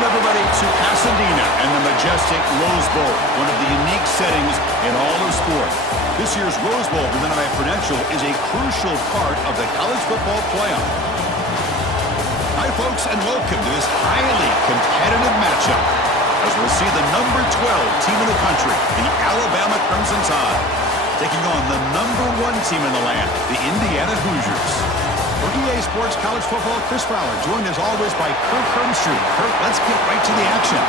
Welcome, everybody, to Pasadena and the majestic Rose Bowl, one of the unique settings in all of sport. This year's Rose Bowl, presented by Prudential, is a crucial part of the college football playoff. Hi, folks, and welcome to this highly competitive matchup as we'll see the number 12 team in the country, the Alabama Crimson Tide, taking on the number 1 team in the land, the Indiana Hoosiers. For EA Sports College Football, Chris Fowler, joined as always by Kirk Herbstreit. Kirk, let's get right to the action.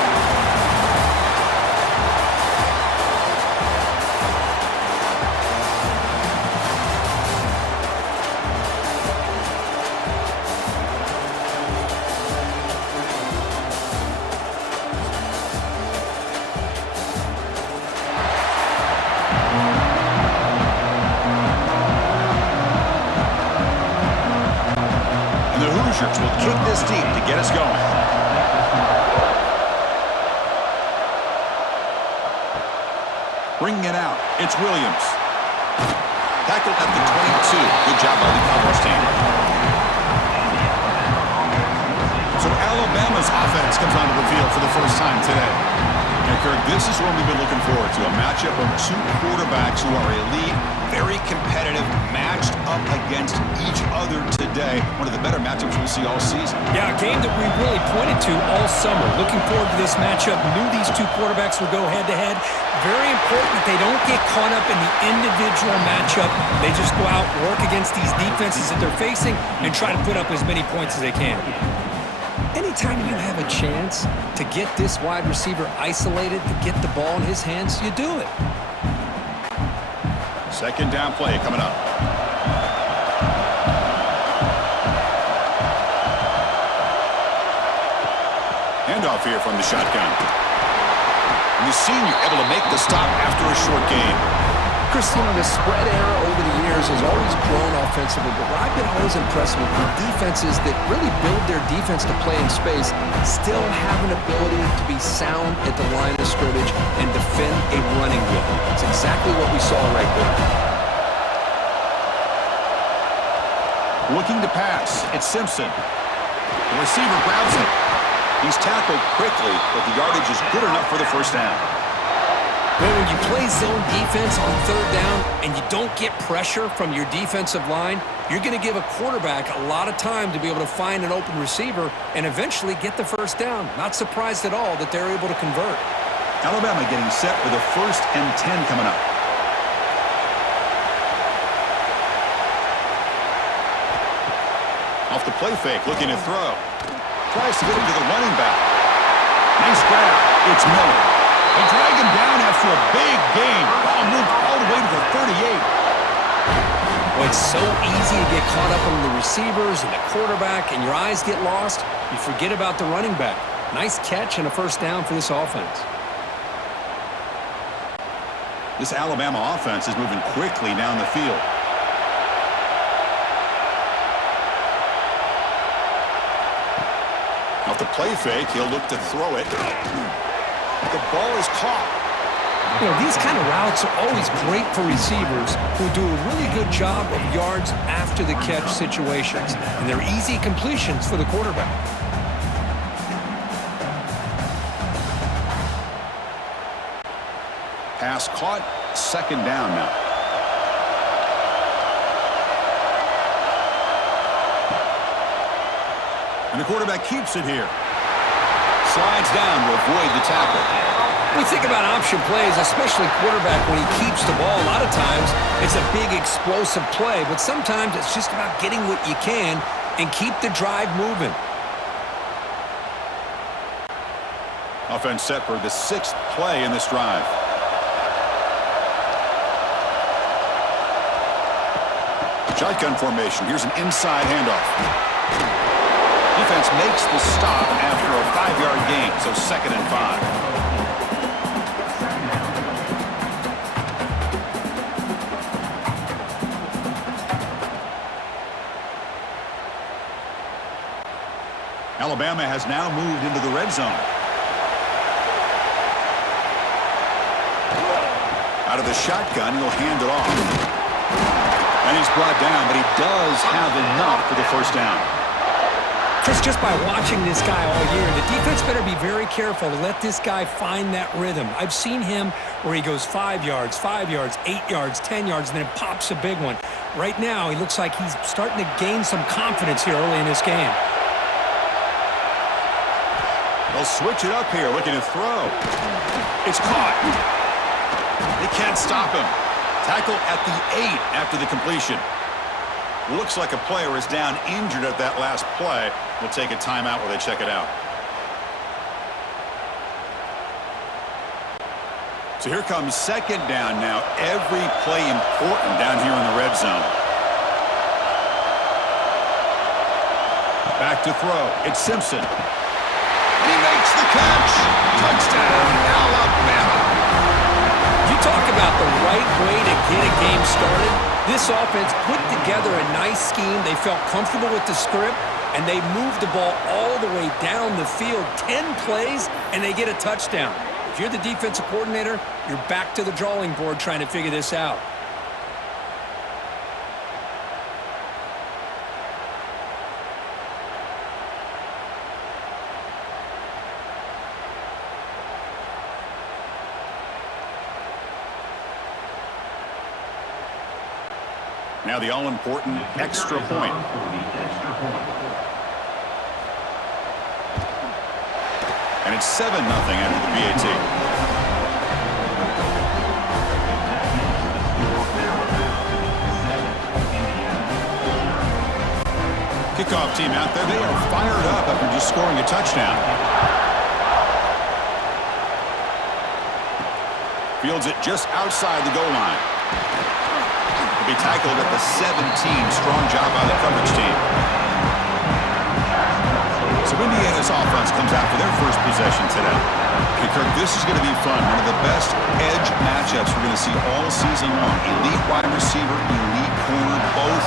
Will kick this deep to get us going. Bringing it out, it's Williams. Tackled at the 22. Good job by the Cowboys team. So Alabama's offense comes onto the field for the first time today. And Kirk, this is one we've been looking forward to, a matchup of 2 quarterbacks who are elite, very competitive, matched up against each other today. One of the better matchups we'll see all season. Yeah, a game that we really pointed to all summer. Looking forward to this matchup. Knew these 2 quarterbacks would go head-to-head. Very important that they don't get caught up in the individual matchup. They just go out, work against these defenses that they're facing, and try to put up as many points as they can. Anytime you have a chance to get this wide receiver isolated, to get the ball in his hands, you do it. Second down play coming up. Handoff here from the shotgun. And the senior able to make the stop after a short gain. Chris, the spread era over the years has always grown offensively, but what I've been always impressed with defenses that really build their defense to play in space still have an ability to be sound at the line of scrimmage and defend a running game. It's exactly what we saw right there. Looking to pass, it's Simpson. The receiver grabs it. He's tackled quickly, but the yardage is good enough for the first down. Well, when you play zone defense on 3rd down and you don't get pressure from your defensive line, you're going to give a quarterback a lot of time to be able to find an open receiver and eventually get the first down. Not surprised at all that they're able to convert. Alabama getting set with a 1st and 10 coming up. Off the play fake, looking to throw. Tries to get him to the running back. Nice grab. It's Miller. They drag him down after a big gain. Ball moved all the way to the 38. Well, it's so easy to get caught up on the receivers and the quarterback, and your eyes get lost. You forget about the running back. Nice catch and a first down for this offense. This Alabama offense is moving quickly down the field. Off the play fake, he'll look to throw it. The ball is caught. You know, these kind of routes are always great for receivers who do a really good job of yards after the catch situations. And they're easy completions for the quarterback. Pass caught, 2nd down now. And the quarterback keeps it here. Slides down to avoid the tackle. We think about option plays, especially quarterback when he keeps the ball. A lot of times it's a big explosive play, but sometimes it's just about getting what you can and keep the drive moving. Offense set for the 6th play in this drive. Shotgun formation. Here's an inside handoff. Defense makes the stop after a 5-yard gain, so 2nd and 5. Alabama has now moved into the red zone. Out of the shotgun, he'll hand it off. And he's brought down, but he does have enough for the first down. Chris, just by watching this guy all year, the defense better be very careful to let this guy find that rhythm. I've seen him where he goes 5 yards, 8 yards, 10 yards, and then it pops a big one. Right now, he looks like he's starting to gain some confidence here early in this game. They'll switch it up here, looking to throw. It's caught. They can't stop him. Tackle at the 8 after the completion. Looks like a player is down injured at that last play. We'll take a timeout while they check it out. So here comes second down now. Every play important down here in the red zone. Back to throw. It's Simpson. And he makes the catch. Touchdown, Alabama. You talk about the right way to get a game started. This offense put together a nice scheme. They felt comfortable with the script, and they moved the ball all the way down the field. 10 plays, and they get a touchdown. If you're the defensive coordinator, you're back to the drawing board trying to figure this out. Now the all-important extra point. And it's 7-0 after the PAT. Kickoff team out there. They are fired up after just scoring a touchdown. Fields it just outside the goal line. Be tackled at the 17. Strong job by the coverage team. So Indiana's offense comes out for their first possession today. And Kirk, this is going to be fun. One of the best edge matchups we're going to see all season long. Elite wide receiver, elite corner, both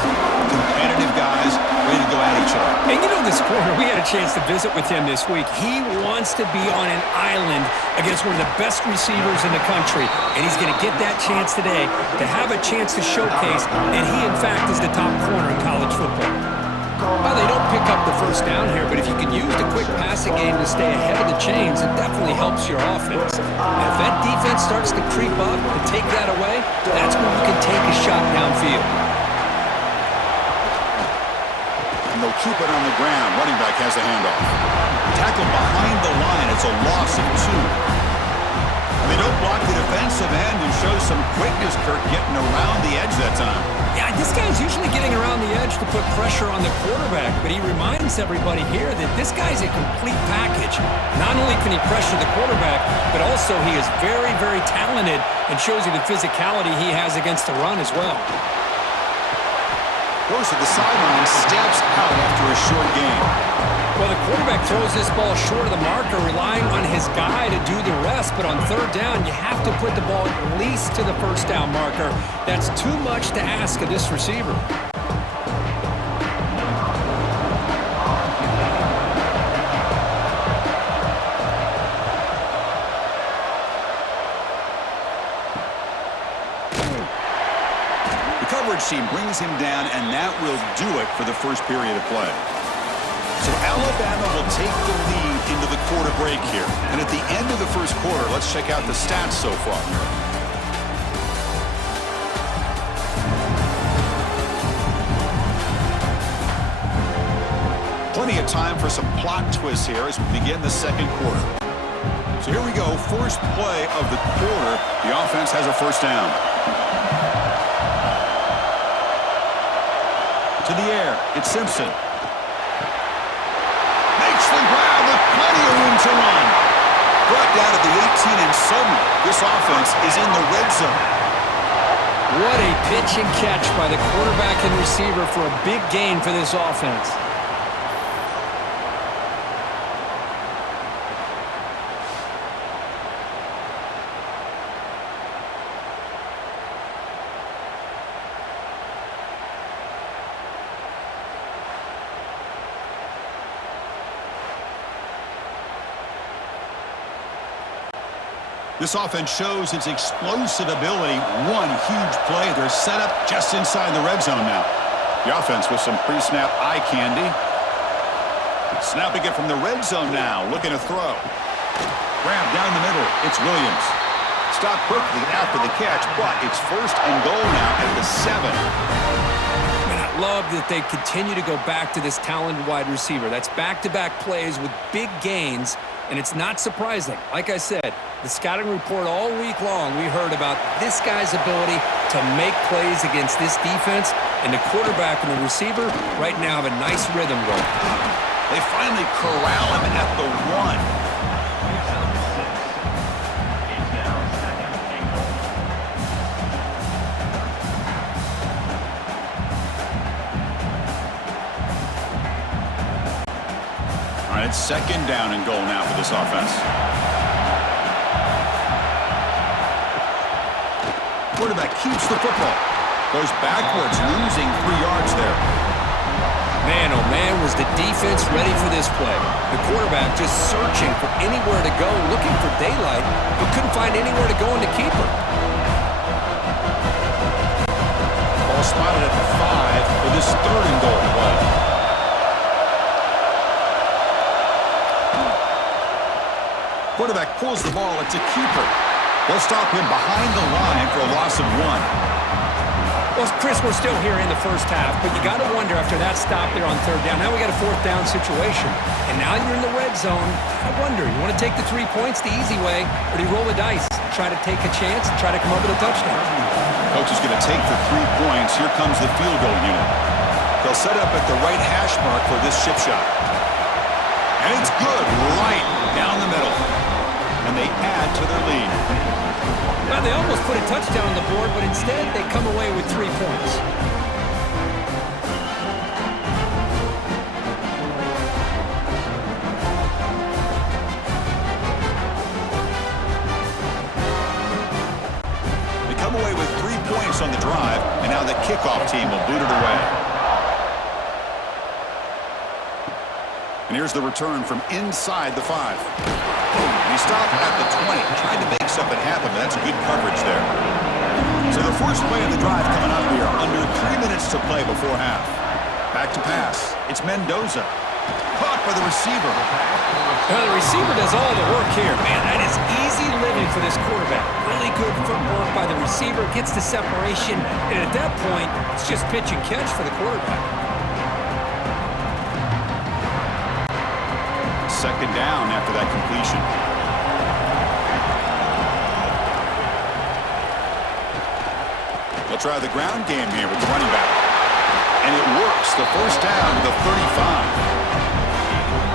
competitive guys ready to go at each other. And you know this corner, we had a chance to visit with him this week. He wants to be on an island against one of the best receivers in the country. And he's going to get that chance today to have a chance to showcase that he, in fact, is the top corner in college football. Well, they don't pick up the first down here, but if you can use the quick passing game to stay ahead of the chains, it definitely helps your offense. And if that defense starts to creep up and take that away, that's when you can take a shot downfield. And they'll keep it on the ground. Running back has the handoff. Tackled behind the line. It's a loss of 2. They don't block the defensive end and show some quickness, Kirk, getting around the edge that time. Yeah, this guy's usually getting around the edge to put pressure on the quarterback, but he reminds everybody here that this guy's a complete package. Not only can he pressure the quarterback, but also he is very, very talented and shows you the physicality he has against the run as well. Goes to the sideline, steps out after a short game. Well, the quarterback throws this ball short of the marker, relying on his guy to do the rest. But on third down, you have to put the ball at least to the first down marker. That's too much to ask of this receiver. The coverage team brings him down, and that will do it for the first period of play. So Alabama will take the lead into the quarter break here. And at the end of the first quarter, let's check out the stats so far. Plenty of time for some plot twists here as we begin the second quarter. So here we go, first play of the quarter. The offense has a first down. To the air, it's Simpson. Makes the grab with plenty of room to run. Brought down to the 18, and suddenly this offense is in the red zone. What a pitch and catch by the quarterback and receiver for a big gain for this offense. This offense shows its explosive ability. One huge play. They're set up just inside the red zone now. The offense with some pre-snap eye candy. Snapping it from the red zone now, looking to throw. Grab down the middle. It's Williams. Stop quickly after the catch, but it's first and goal now at the 7. And I love that they continue to go back to this talented wide receiver. That's back-to-back plays with big gains, and it's not surprising. Like I said, the scouting report all week long, we heard about this guy's ability to make plays against this defense, and the quarterback and the receiver right now have a nice rhythm going. They finally corral him at the 1. All right, it's second down and goal now for this offense. Quarterback keeps the football. Goes backwards, losing 3 yards there. Man, oh man, was the defense ready for this play. The quarterback just searching for anywhere to go, looking for daylight, but couldn't find anywhere to go in the keeper. Ball spotted at the 5 for this third and goal play. Quarterback pulls the ball. It's a keeper. They'll stop him behind the line for a loss of 1. Well, Chris, we're still here in the first half, but you got to wonder after that stop there on third down. Now we got a fourth down situation, and now you're in the red zone. I wonder, you want to take the 3 points the easy way, or do you roll the dice, try to take a chance, and try to come up with a touchdown? Coach is going to take the 3 points. Here comes the field goal unit. They'll set up at the right hash mark for this chip shot. And it's good, right down the middle. And they add to their lead. Well, they almost put a touchdown on the board, but instead they come away with 3 points. They come away with 3 points on the drive, and now the kickoff team will boot it away. And here's the return from inside the 5. He stopped at the 20, trying to make something happen, but that's good coverage there. So the first play of the drive coming up here, under 3 minutes to play before half. Back to pass. It's Mendoza. Caught by the receiver. Well, the receiver does all the work here, man. That is easy living for this quarterback. Really good footwork by the receiver, gets the separation, and at that point, it's just pitch and catch for the quarterback. Second down after that completion. They'll try the ground game here with the running back. And it works. The first down to the 35.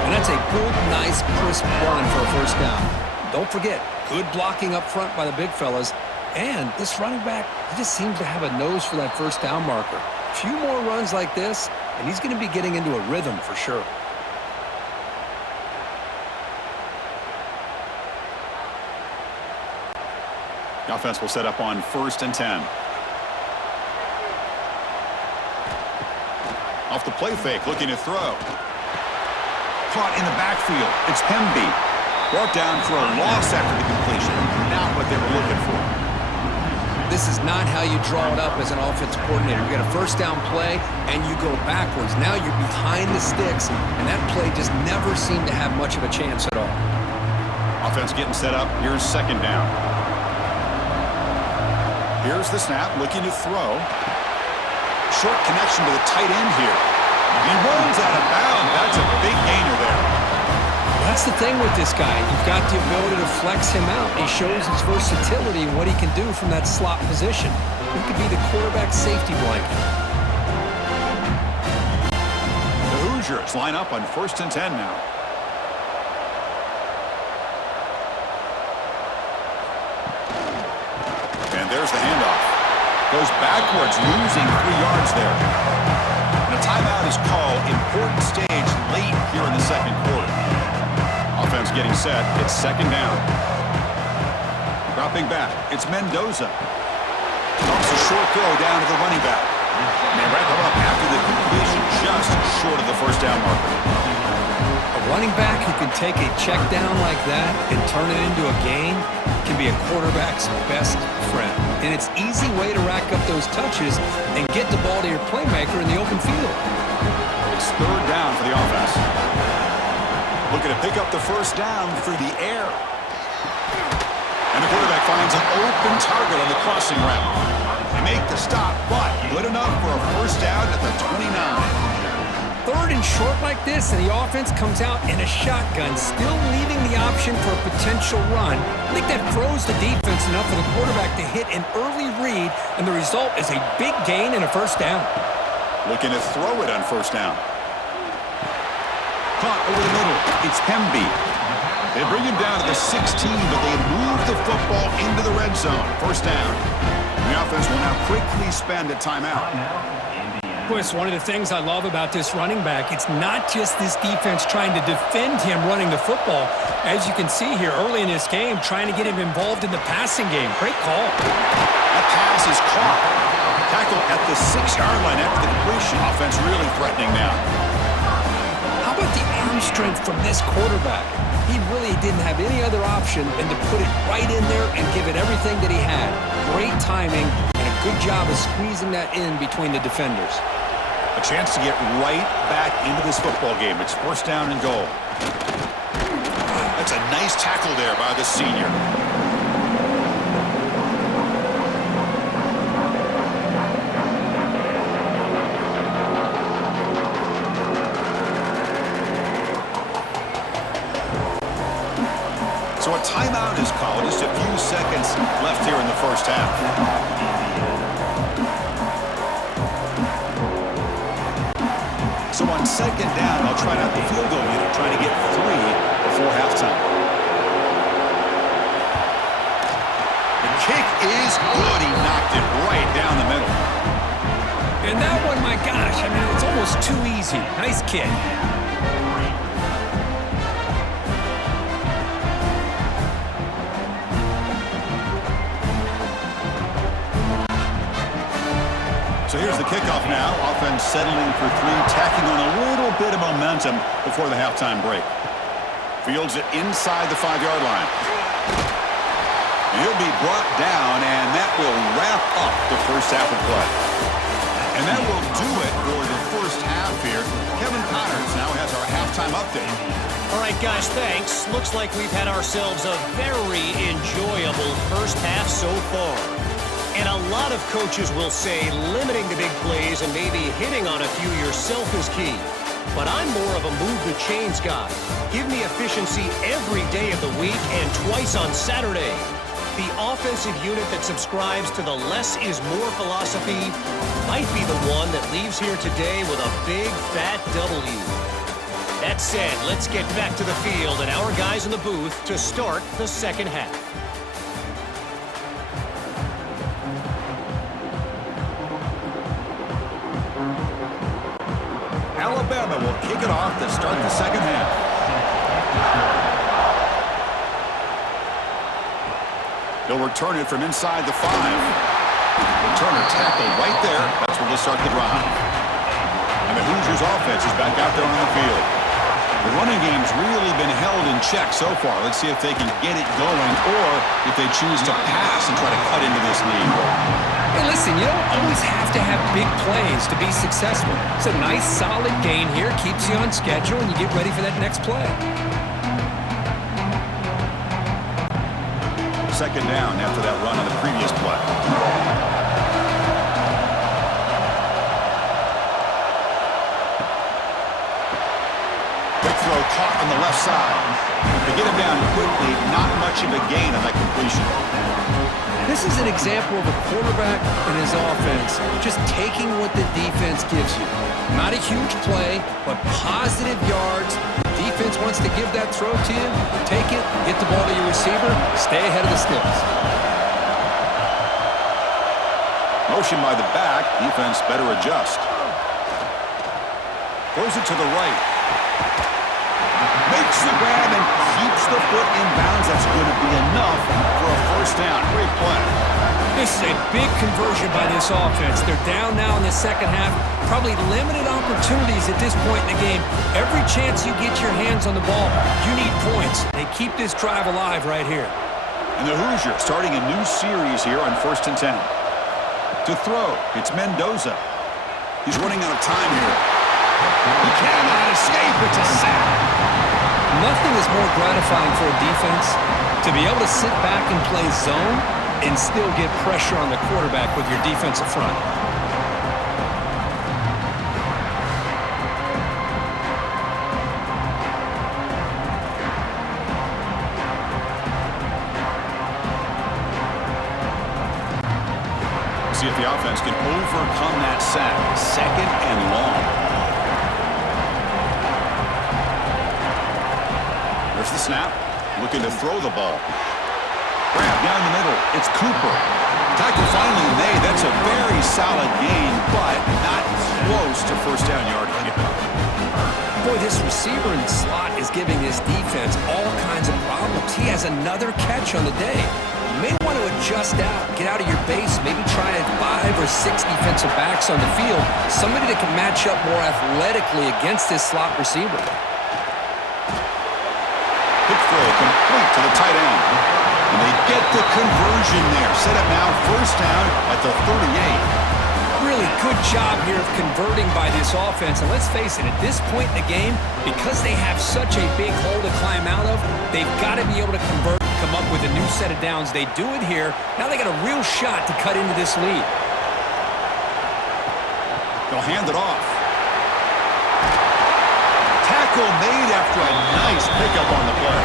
And that's a good, nice, crisp run for a first down. Don't forget, good blocking up front by the big fellas. And this running back, he just seems to have a nose for that first down marker. A few more runs like this, and he's going to be getting into a rhythm for sure. The offense will set up on 1st and 10. Off the play fake, looking to throw. Caught in the backfield. It's Hemby. Brought down for a loss after the completion. Not what they were looking for. This is not how you draw it up as an offensive coordinator. You got a first down play, and you go backwards. Now you're behind the sticks, and that play just never seemed to have much of a chance at all. Offense getting set up. Here's second down. Here's the snap, looking to throw. Short connection to the tight end here. He runs out of bounds. That's a big gainer there. That's the thing with this guy. You've got the ability to flex him out. He shows his versatility and what he can do from that slot position. He could be the quarterback safety blanket. The Hoosiers line up on 1st and 10 now. There's the handoff. Goes backwards, losing 3 yards there. And a timeout is called. Important stage late here in the second quarter. Offense getting set. It's second down. Dropping back. It's Mendoza. Dumps a short throw down to the running back. And they wrap him up after the completion, just short of the first down marker. A running back who can take a check down like that and turn it into a gain can be a quarterback's best friend. And it's an easy way to rack up those touches and get the ball to your playmaker in the open field. It's third down for the offense. Looking to pick up the first down through the air. And the quarterback finds an open target on the crossing route. They make the stop, but good enough for a first down at the 29. Third and short like this, and the offense comes out in a shotgun, still leaving the option for a potential run. I think that throws the defense enough for the quarterback to hit an early read, and the result is a big gain and a first down. Looking to throw it on first down. Caught over the middle. It's Hemby. They bring him down to the 16, but they move the football into the red zone. First down. The offense will now quickly spend a timeout. Chris, one of the things I love about this running back, it's not just this defense trying to defend him running the football. As you can see here early in this game, trying to get him involved in the passing game. Great call. That pass is caught. Tackle at the 6-yard line after the completion. Offense really threatening now. How about the arm strength from this quarterback? He really didn't have any other option than to put it right in there and give it everything that he had. Great timing and a good job of squeezing that in between the defenders. A chance to get right back into this football game. It's first down and goal. That's a nice tackle there by the senior. So a timeout is called. Just a few seconds left here in the first half. So on second down, I'll try out the field goal unit, trying to get 3 before halftime. The kick is good. He knocked it right down the middle. And that one, my gosh, I mean, it's almost too easy. Nice kick. So here's the kickoff now. Offense settling for 3, tacking on a little bit of momentum before the halftime break. Fields it inside the 5-yard line. He'll be brought down, and that will wrap up the first half of play. And that will do it for the first half here. Kevin Connors now has our halftime update. All right, guys, thanks. Looks like we've had ourselves a very enjoyable first half so far. And a lot of coaches will say limiting the big plays and maybe hitting on a few yourself is key. But I'm more of a move the chains guy. Give me efficiency every day of the week and twice on Saturday. The offensive unit that subscribes to the less is more philosophy might be the one that leaves here today with a big fat W. That said, let's get back to the field and our guys in the booth to start the second half. Alabama will kick it off to start the second half. They'll return it from inside the 5. Returner tackled right there. That's where they'll start the drive. And the Hoosiers offense is back out there on the field. The running game's really been held in check so far. Let's see if they can get it going or if they choose to pass and try to cut into this lead. Hey, listen, you don't always have to have big plays to be successful. It's a nice, solid gain here. Keeps you on schedule, and you get ready for that next play. Second down after that run on the previous play. Quick throw caught on the left side. They get him down quickly. Not much of a gain on that completion. This is an example of a quarterback and his offense just taking what the defense gives you. Not a huge play, but positive yards. The defense wants to give that throw to you. Take it, get the ball to your receiver, stay ahead of the sticks. Motion by the back. Defense better adjust. Throws it to the right. Makes the grab and keeps the foot in bounds. That's going to be enough for a first down. Great play. This is a big conversion by this offense. They're down now in the second half. Probably limited opportunities at this point in the game. Every chance you get your hands on the ball, you need points. They keep this drive alive right here. And the Hoosiers starting a new series here on 1st and 10. To throw, it's Mendoza. He's running out of time here. He cannot escape. It's a sack. Nothing is more gratifying for a defense to be able to sit back and play zone and still get pressure on the quarterback with your defensive front. See if the offense can overcome that sack. 2nd and long. There's the snap. Looking to throw the ball. Grab down the middle. It's Cooper. Tackle finally made. That's a very solid gain, but not close to first down yardage. Boy, this receiver in the slot is giving this defense all kinds of problems. He has another catch on the day. You may want to adjust out, get out of your base, maybe try 5 or 6 defensive backs on the field, somebody that can match up more athletically against this slot receiver. Quick throw complete to the tight end. And they get the conversion there. Set up now, first down at the 38. Really good job here of converting by this offense. And let's face it, at this point in the game, because they have such a big hole to climb out of, they've got to be able to convert, come up with a new set of downs. They do it here. Now they got a real shot to cut into this lead. They'll hand it off. Tackle made after a nice pickup on the play.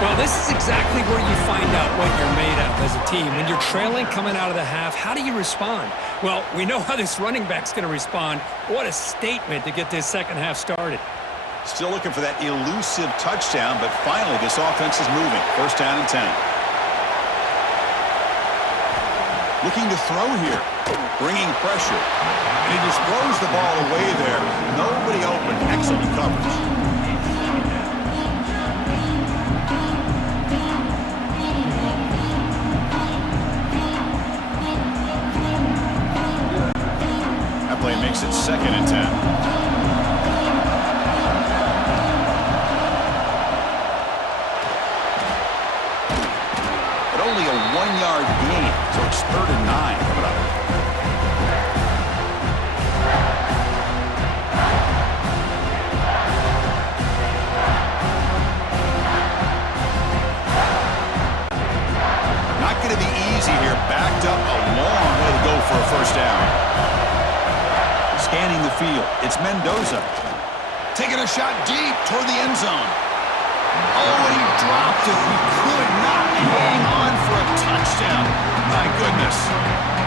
Well, this is exactly where you find out what you're made of as a team. When you're trailing coming out of the half, how do you respond? Well, we know how this running back's going to respond. What a statement to get this second half started. Still looking for that elusive touchdown, but finally this offense is moving. First down and 10. Looking to throw here. Bringing pressure. And he just throws the ball away there. Nobody open. Excellent coverage. Play makes it 2nd and 10. But only a 1-yard gain, so it's 3rd and 9 coming up. Not going to be easy here. Backed up a long way to go for a first down. Scanning the field, it's Mendoza. Taking a shot deep toward the end zone. Oh, and he dropped it. He could not hang on for a touchdown. My goodness.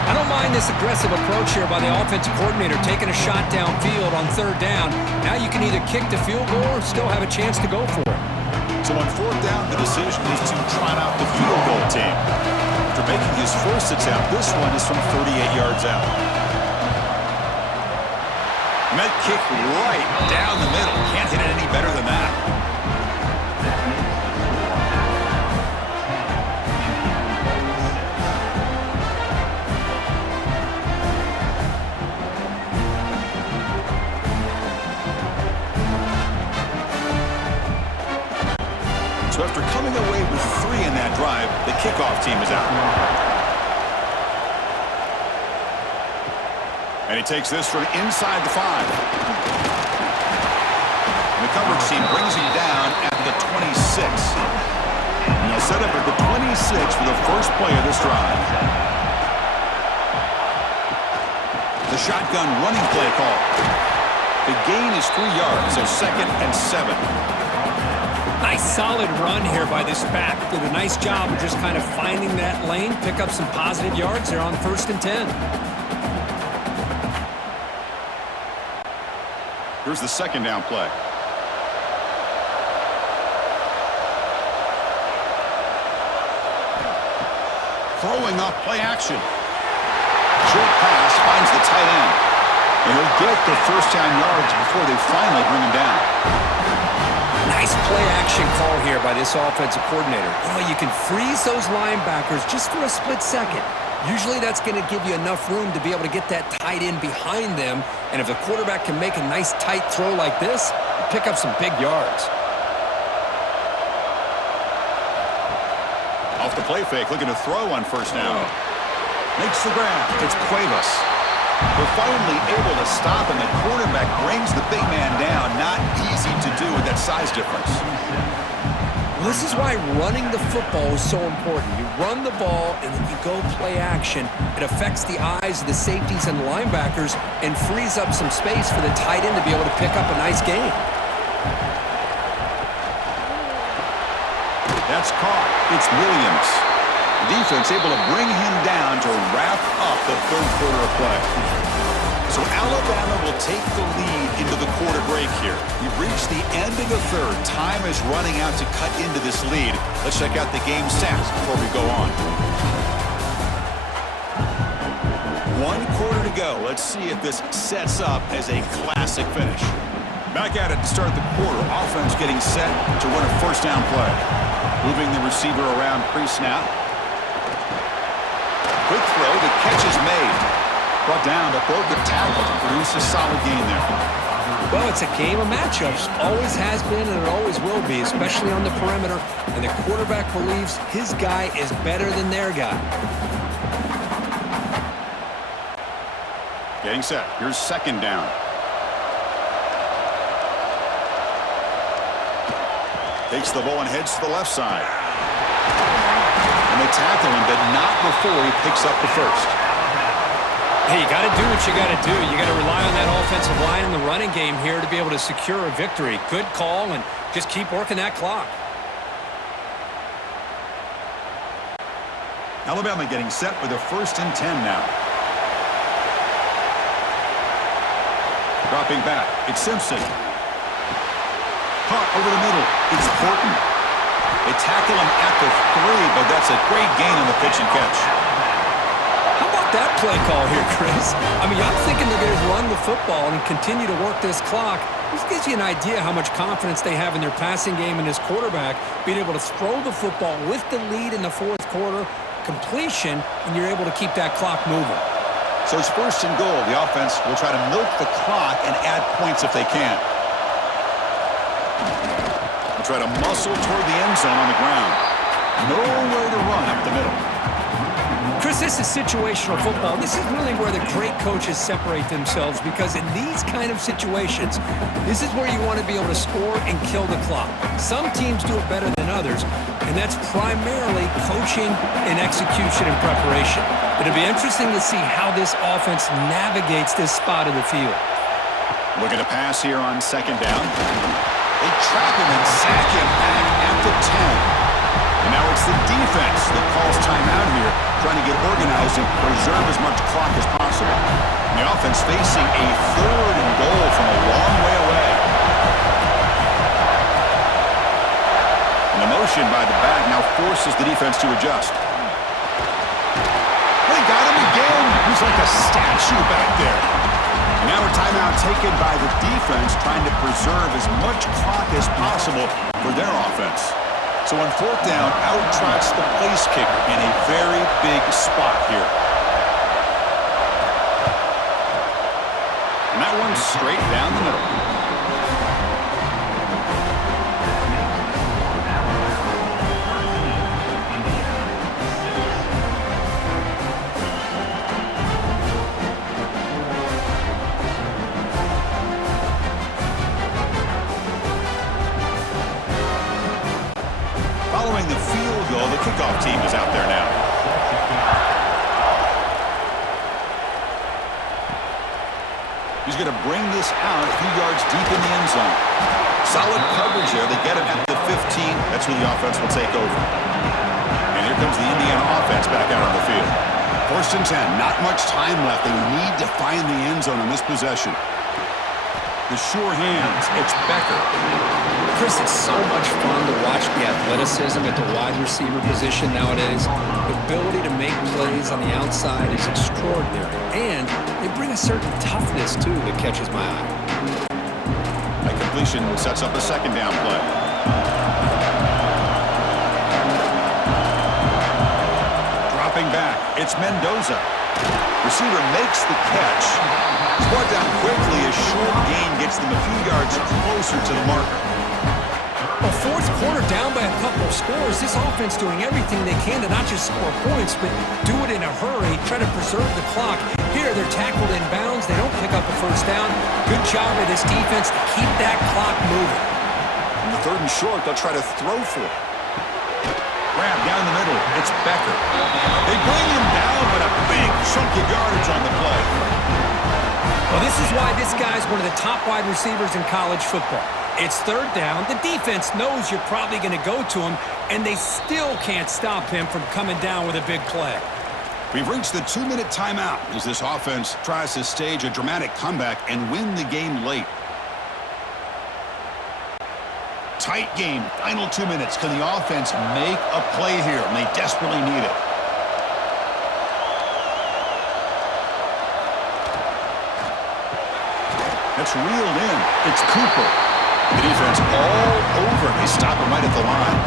I don't mind this aggressive approach here by the offensive coordinator, taking a shot downfield on 3rd down. Now you can either kick the field goal or still have a chance to go for it. So on 4th down, the decision is to trot out the field goal team. After making his first attempt, this one is from 38 yards out. And that kick right down the middle. Can't hit it any better than that. So after coming away with 3 in that drive, the kickoff team is out. And he takes this from inside the 5. And the coverage team brings him down at the 26. And they'll set up at the 26 for the first play of this drive. The shotgun running play call. The gain is 3 yards, so 2nd and 7. Nice solid run here by this back. Did a nice job of just kind of finding that lane, pick up some positive yards there on 1st and 10. Here's the 2nd down play. Throwing off play action. Short pass finds the tight end. And he'll get the first down yards before they finally bring him down. Nice play action call here by this offensive coordinator. You know, you can freeze those linebackers just for a split second. Usually that's going to give you enough room to be able to get that tight end behind them. And if the quarterback can make a nice tight throw like this, pick up some big yards. Off the play fake, looking to throw on first down. Makes the grab. It's Cuevas. They're finally able to stop, and the quarterback brings the big man down. Not easy to do with that size difference. Well, this is why running the football is so important. You run the ball, and then you go play action. It affects the eyes of the safeties and the linebackers and frees up some space for the tight end to be able to pick up a nice gain. That's caught. It's Williams. The defense able to bring him down to wrap up the third quarter of play. So Alabama will take the lead into the quarter break here. We've reached the end of the third. Time is running out to cut into this lead. Let's check out the game stats before we go on. 1 quarter to go. Let's see if this sets up as a classic finish. Back at it to start the quarter. Offense getting set to run a first down play. Moving the receiver around pre-snap. Quick throw. The catch is made. Brought down, but broke the tackle to produce a solid gain there. Well, it's a game of matchups. Always has been, and it always will be, especially on the perimeter. And the quarterback believes his guy is better than their guy. Getting set. Here's second down. Takes the ball and heads to the left side. And they tackle him, but not before he picks up the first. Hey, you got to do what you got to do. You got to rely on that offensive line and the running game here to be able to secure a victory. Good call, and just keep working that clock. Alabama getting set with a 1st and 10 now. Dropping back. It's Simpson. Caught over the middle. It's Horton. They tackle him at the 3, but that's a great gain on the pitch and catch. How about that play call here, Chris? I mean, I'm thinking they're going to run the football and continue to work this clock. This gives you an idea how much confidence they have in their passing game and his quarterback, being able to throw the football with the lead in the 4th quarter, completion, and you're able to keep that clock moving. So it's 1st and goal. The offense will try to milk the clock and add points if they can. They'll try to muscle toward the end zone on the ground. Nowhere to run up the middle. Chris, this is situational football. This is really where the great coaches separate themselves, because in these kind of situations, this is where you want to be able to score and kill the clock. Some teams do it better than others, and that's primarily coaching and execution and preparation. It'll be interesting to see how this offense navigates this spot of the field. Looking to pass here on second down. They trap him and sack him back at the 10. And now it's the defense that calls timeout here, trying to get organized and preserve as much clock as possible. And the offense facing a 3rd and goal from a long way away. And the motion by the back now forces the defense to adjust. They got him again. He's like a statue back there. And now a timeout taken by the defense, trying to preserve as much clock as possible for their offense. So on 4th down, out trots the place kicker in a very big spot here. And that one's straight down the middle. Following the field goal, the kickoff team is out there now. He's going to bring this out a few yards deep in the end zone. Solid coverage there. They get him at the 15. That's where the offense will take over. And here comes the Indiana offense back out on the field. 1st and 10. Not much time left. They need to find the end zone on this possession. The sure hands. It's Becker. Chris, it's so much fun to watch the athleticism at the wide receiver position nowadays. The ability to make plays on the outside is extraordinary. And they bring a certain toughness, too, that catches my eye. That completion sets up a second down play. Dropping back, it's Mendoza. Receiver makes the catch. He's brought down quickly. A short gain gets them a few yards closer to the marker. A 4th quarter down by a couple of scores. This offense doing everything they can to not just score points, but do it in a hurry, try to preserve the clock, Here, they're tackled in bounds. They don't pick up a first down. Good job by this defense to keep that clock moving. On the 3rd and short, they'll try to throw for it. Grab down the middle. It's Becker. They bring him down, but a big chunk of yardage on the play. Well, this is why this guy's one of the top wide receivers in college football. It's 3rd down. The defense knows you're probably going to go to him, and they still can't stop him from coming down with a big play. We've reached the 2-minute timeout as this offense tries to stage a dramatic comeback and win the game late. Tight game, final 2 minutes. Can the offense make a play here? And they desperately need it. That's reeled in. It's Cooper. The defense all over. They stop him right at the line.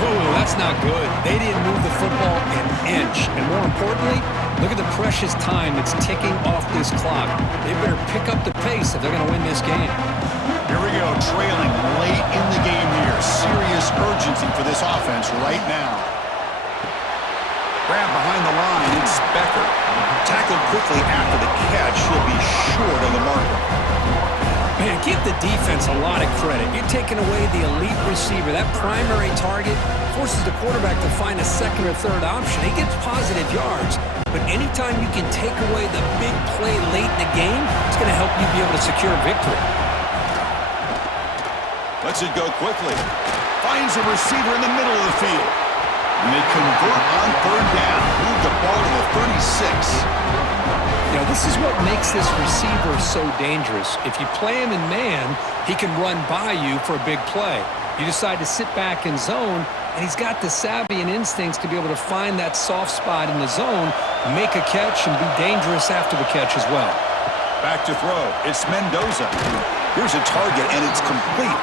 Oh, that's not good. They didn't move the football an inch. And more importantly, look at the precious time that's ticking off this clock. They better pick up the pace if they're going to win this game. Here we go, trailing late in the game here. Serious urgency for this offense right now. Grab behind the line, it's Becker. Tackled quickly after the catch. He'll be short of the marker. Man, give the defense a lot of credit. You're taking away the elite receiver. That primary target forces the quarterback to find a 2nd or 3rd option. He gets positive yards. But anytime you can take away the big play late in the game, it's going to help you be able to secure a victory. Lets it go quickly. Finds a receiver in the middle of the field. And they convert on 3rd down. Move the ball to the 36. You know, this is what makes this receiver so dangerous. If you play him in man, he can run by you for a big play. You decide to sit back in zone, and he's got the savvy and instincts to be able to find that soft spot in the zone, make a catch, and be dangerous after the catch as well. Back to throw. It's Mendoza. Here's a target, and it's complete.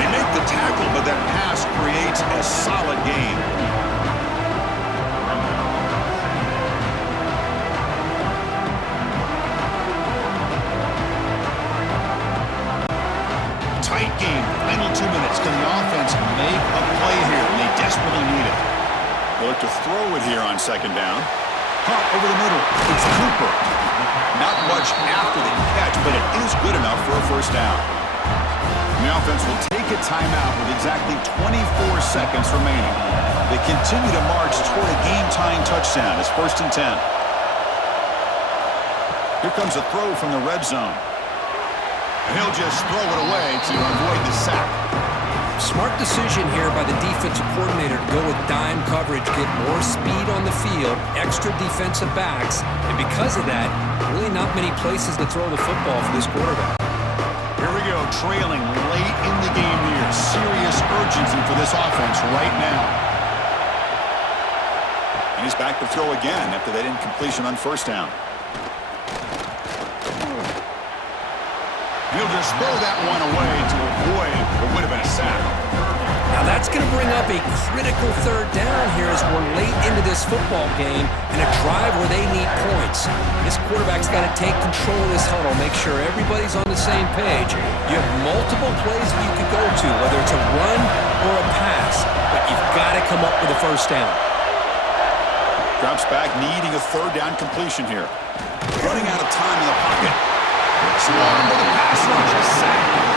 They make the tackle, but that pass creates a solid gain. Tight game. Final 2 minutes. Can the offense make a play here? And they desperately need it. They'll look to throw it here on 2nd down. Pump over the middle. It's Cooper. Not much after the catch, but it is good enough for a 1st down. And the offense will take a timeout with exactly 24 seconds remaining. They continue to march toward a game-tying touchdown. It's 1st and 10. Here comes a throw from the red zone. And he'll just throw it away to avoid the sack. Smart decision here by the defensive coordinator to go with dime coverage, get more speed on the field, extra defensive backs, and because of that, really not many places to throw the football for this quarterback. Here we go, trailing late in the game here. Serious urgency for this offense right now. And he's back to throw again after that incompletion on 1st down. He'll just throw that one away to avoid what would have been a sack. Now that's going to bring up a critical 3rd down here as we're late into this football game and a drive where they need points. This quarterback's got to take control of this huddle, make sure everybody's on the same page. You have multiple plays that you could go to, whether it's a run or a pass, but you've got to come up with a 1st down. Drops back, needing a 3rd down completion here. Running out of time in the pocket. Swarmed by the pass rush, a sack.